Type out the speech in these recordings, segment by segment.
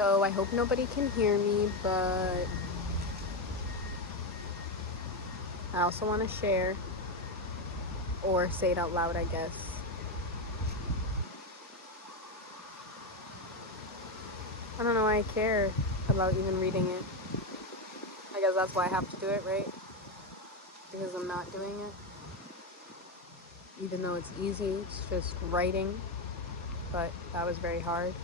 So I hope nobody can hear me, but I also want to share or say it out loud, I guess. I don't know why I care about even reading it. I guess that's why I have to do it, right? Because I'm not doing it. Even though it's easy, it's just writing, but that was very hard.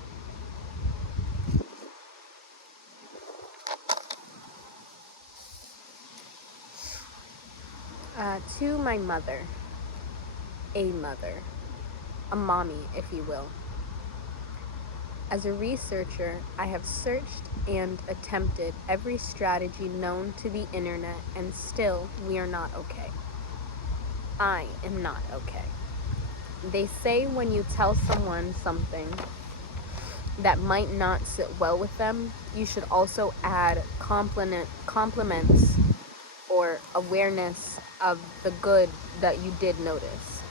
To my mother, a mommy, if you will. As a researcher, I have searched and attempted every strategy known to the internet, and still we are not okay. I am not okay. They say when you tell someone something that might not sit well with them, you should also add compliments or awareness of the good that you did notice.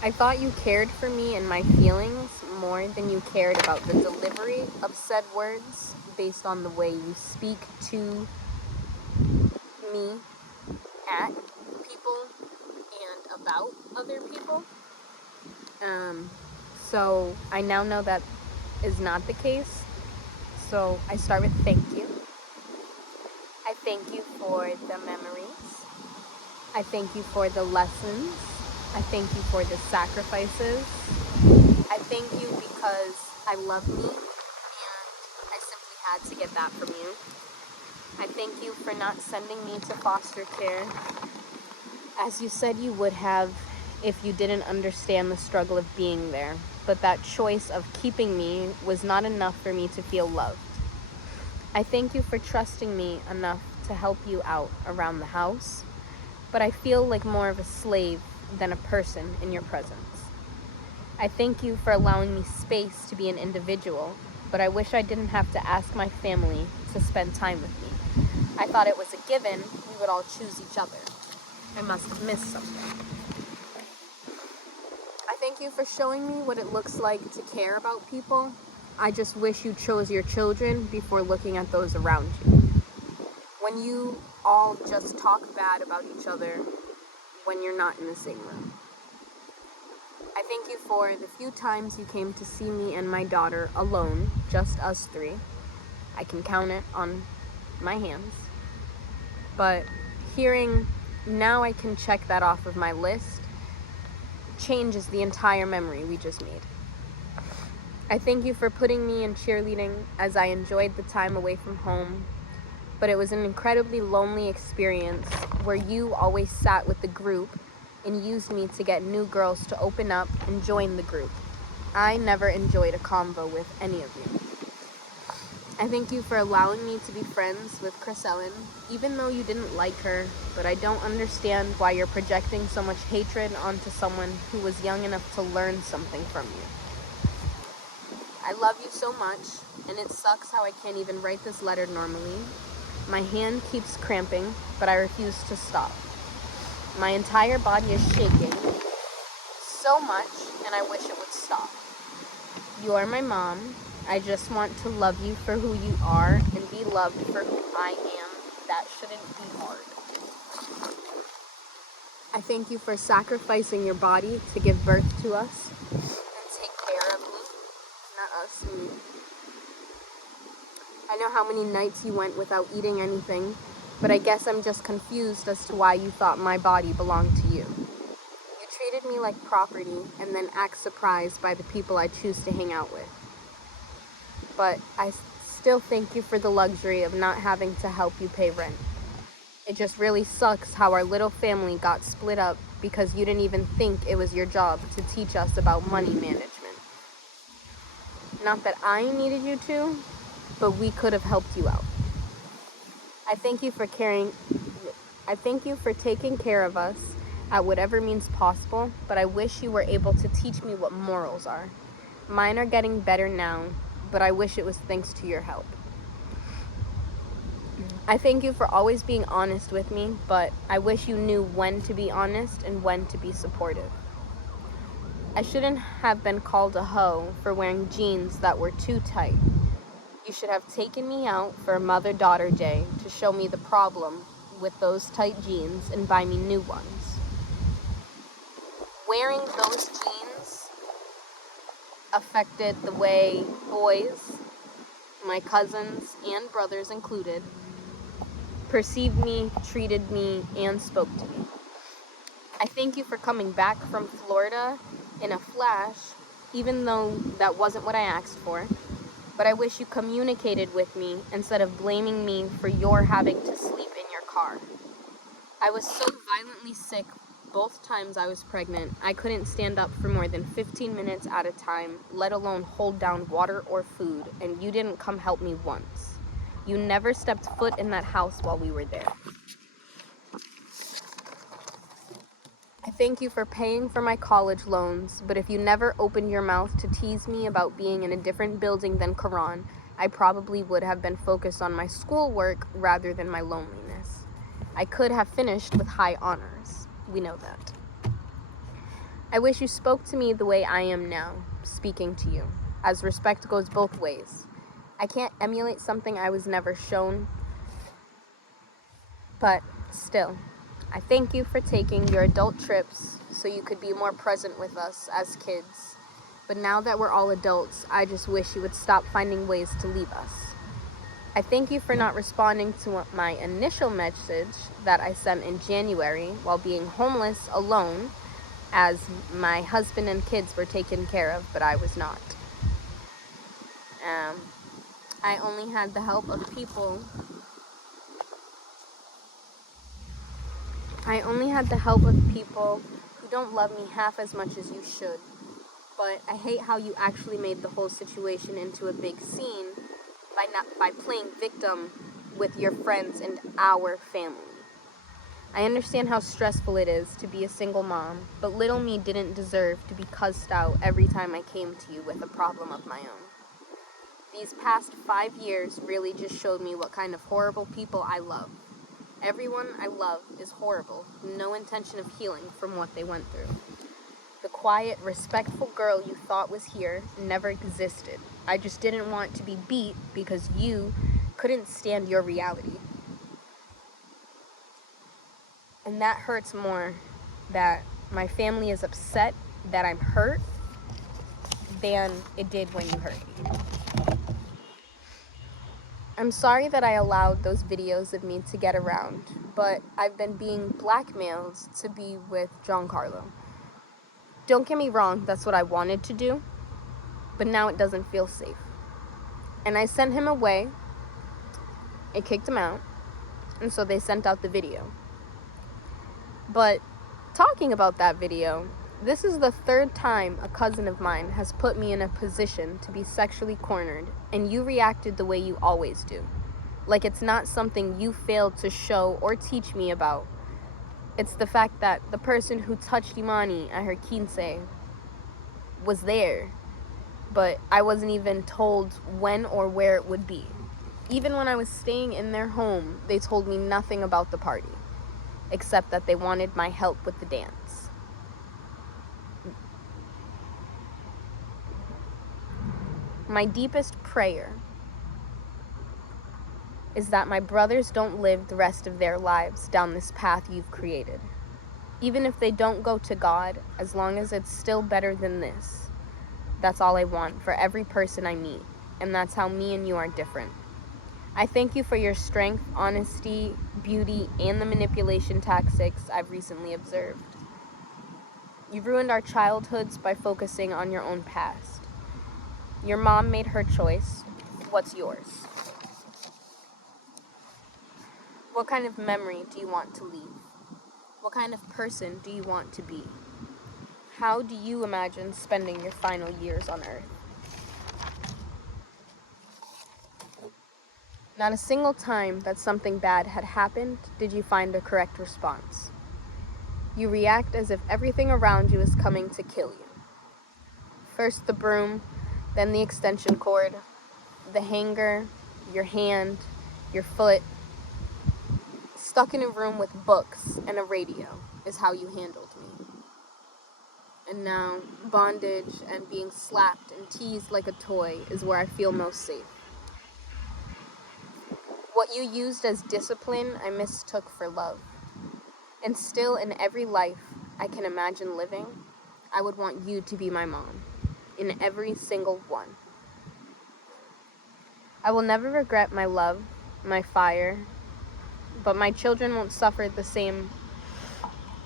I thought you cared for me and my feelings more than you cared about the delivery of said words based on the way you speak to me, at people, and about other people. So I now know that is not the case. So I start with thank you. I thank you for the memories. I thank you for the lessons. I thank you for the sacrifices. I thank you because I love me and I simply had to get that from you. I thank you for not sending me to foster care, as you said you would have if you didn't understand the struggle of being there. But that choice of keeping me was not enough for me to feel loved. I thank you for trusting me enough to help you out around the house, but I feel like more of a slave than a person in your presence. I thank you for allowing me space to be an individual, but I wish I didn't have to ask my family to spend time with me. I thought it was a given we would all choose each other. I must have missed something. I thank you for showing me what it looks like to care about people. I just wish you chose your children before looking at those around you. When you all just talk bad about each other when you're not in the same room. I thank you for the few times you came to see me and my daughter alone, just us three. I can count it on my hands. But hearing now I can check that off of my list changes the entire memory we just made. I thank you for putting me in cheerleading as I enjoyed the time away from home, but it was an incredibly lonely experience where you always sat with the group and used me to get new girls to open up and join the group. I never enjoyed a convo with any of you. I thank you for allowing me to be friends with Chris Ellen, even though you didn't like her, but I don't understand why you're projecting so much hatred onto someone who was young enough to learn something from you. I love you so much, and it sucks how I can't even write this letter normally. My hand keeps cramping, but I refuse to stop. My entire body is shaking so much, and I wish it would stop. You are my mom. I just want to love you for who you are and be loved for who I am. That shouldn't be hard. I thank you for sacrificing your body to give birth to us and take care of me, not us, me. I know how many nights you went without eating anything, but I guess I'm just confused as to why you thought my body belonged to you. You treated me like property and then act surprised by the people I choose to hang out with. But I still thank you for the luxury of not having to help you pay rent. It just really sucks how our little family got split up because you didn't even think it was your job to teach us about money management. Not that I needed you to, but we could have helped you out. I thank you for taking care of us at whatever means possible, but I wish you were able to teach me what morals are. Mine are getting better now, but I wish it was thanks to your help. I thank you for always being honest with me, but I wish you knew when to be honest and when to be supportive. I shouldn't have been called a hoe for wearing jeans that were too tight. You should have taken me out for a mother-daughter day to show me the problem with those tight jeans and buy me new ones. Wearing those jeans affected the way boys, my cousins and brothers included, perceived me, treated me, and spoke to me. I thank you for coming back from Florida in a flash, even though that wasn't what I asked for. But I wish you communicated with me instead of blaming me for your having to sleep in your car. I was so violently sick both times I was pregnant, I couldn't stand up for more than 15 minutes at a time, let alone hold down water or food, and you didn't come help me once. You never stepped foot in that house while we were there. I thank you for paying for my college loans, but if you never opened your mouth to tease me about being in a different building than Quran, I probably would have been focused on my schoolwork rather than my loneliness. I could have finished with high honors. We know that. I wish you spoke to me the way I am now, speaking to you, as respect goes both ways. I can't emulate something I was never shown, but still. I thank you for taking your adult trips so you could be more present with us as kids. But now that we're all adults, I just wish you would stop finding ways to leave us. I thank you for not responding to my initial message that I sent in January while being homeless alone, as my husband and kids were taken care of, but I was not. I only had the help of people who don't love me half as much as you should. But I hate how you actually made the whole situation into a big scene by playing victim with your friends and our family. I understand how stressful it is to be a single mom, but little me didn't deserve to be cussed out every time I came to you with a problem of my own. These past 5 years really just showed me what kind of horrible people I love. Everyone I love is horrible, no intention of healing from what they went through. The quiet, respectful girl you thought was here never existed. I just didn't want to be beat because you couldn't stand your reality. And that hurts more, that my family is upset that I'm hurt than it did when you hurt me. I'm sorry that I allowed those videos of me to get around, but I've been being blackmailed to be with Giancarlo. Don't get me wrong, that's what I wanted to do, but now it doesn't feel safe. And I sent him away, I kicked him out, and so they sent out the video. But talking about that video, this is the 3rd time a cousin of mine has put me in a position to be sexually cornered, and you reacted the way you always do. Like it's not something you failed to show or teach me about. It's the fact that the person who touched Imani at her quince was there, but I wasn't even told when or where it would be. Even when I was staying in their home, they told me nothing about the party, except that they wanted my help with the dance. My deepest prayer is that my brothers don't live the rest of their lives down this path you've created. Even if they don't go to God, as long as it's still better than this. That's all I want for every person I meet, and that's how me and you are different. I thank you for your strength, honesty, beauty, and the manipulation tactics I've recently observed. You've ruined our childhoods by focusing on your own past. Your mom made her choice. What's yours? What kind of memory do you want to leave? What kind of person do you want to be? How do you imagine spending your final years on Earth? Not a single time that something bad had happened did you find a correct response. You react as if everything around you is coming to kill you. First the broom, then the extension cord, the hanger, your hand, your foot. Stuck in a room with books and a radio is how you handled me. And now, bondage and being slapped and teased like a toy is where I feel most safe. What you used as discipline, I mistook for love. And still, in every life I can imagine living, I would want you to be my mom. In every single one. I will never regret my love, my fire, but my children won't suffer the same.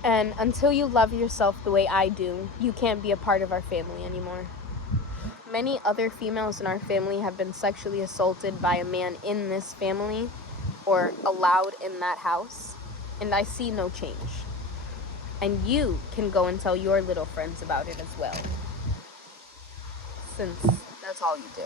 And until you love yourself the way I do, you can't be a part of our family anymore. Many other females in our family have been sexually assaulted by a man in this family or allowed in that house, and I see no change. And you can go and tell your little friends about it as well, since that's all you do.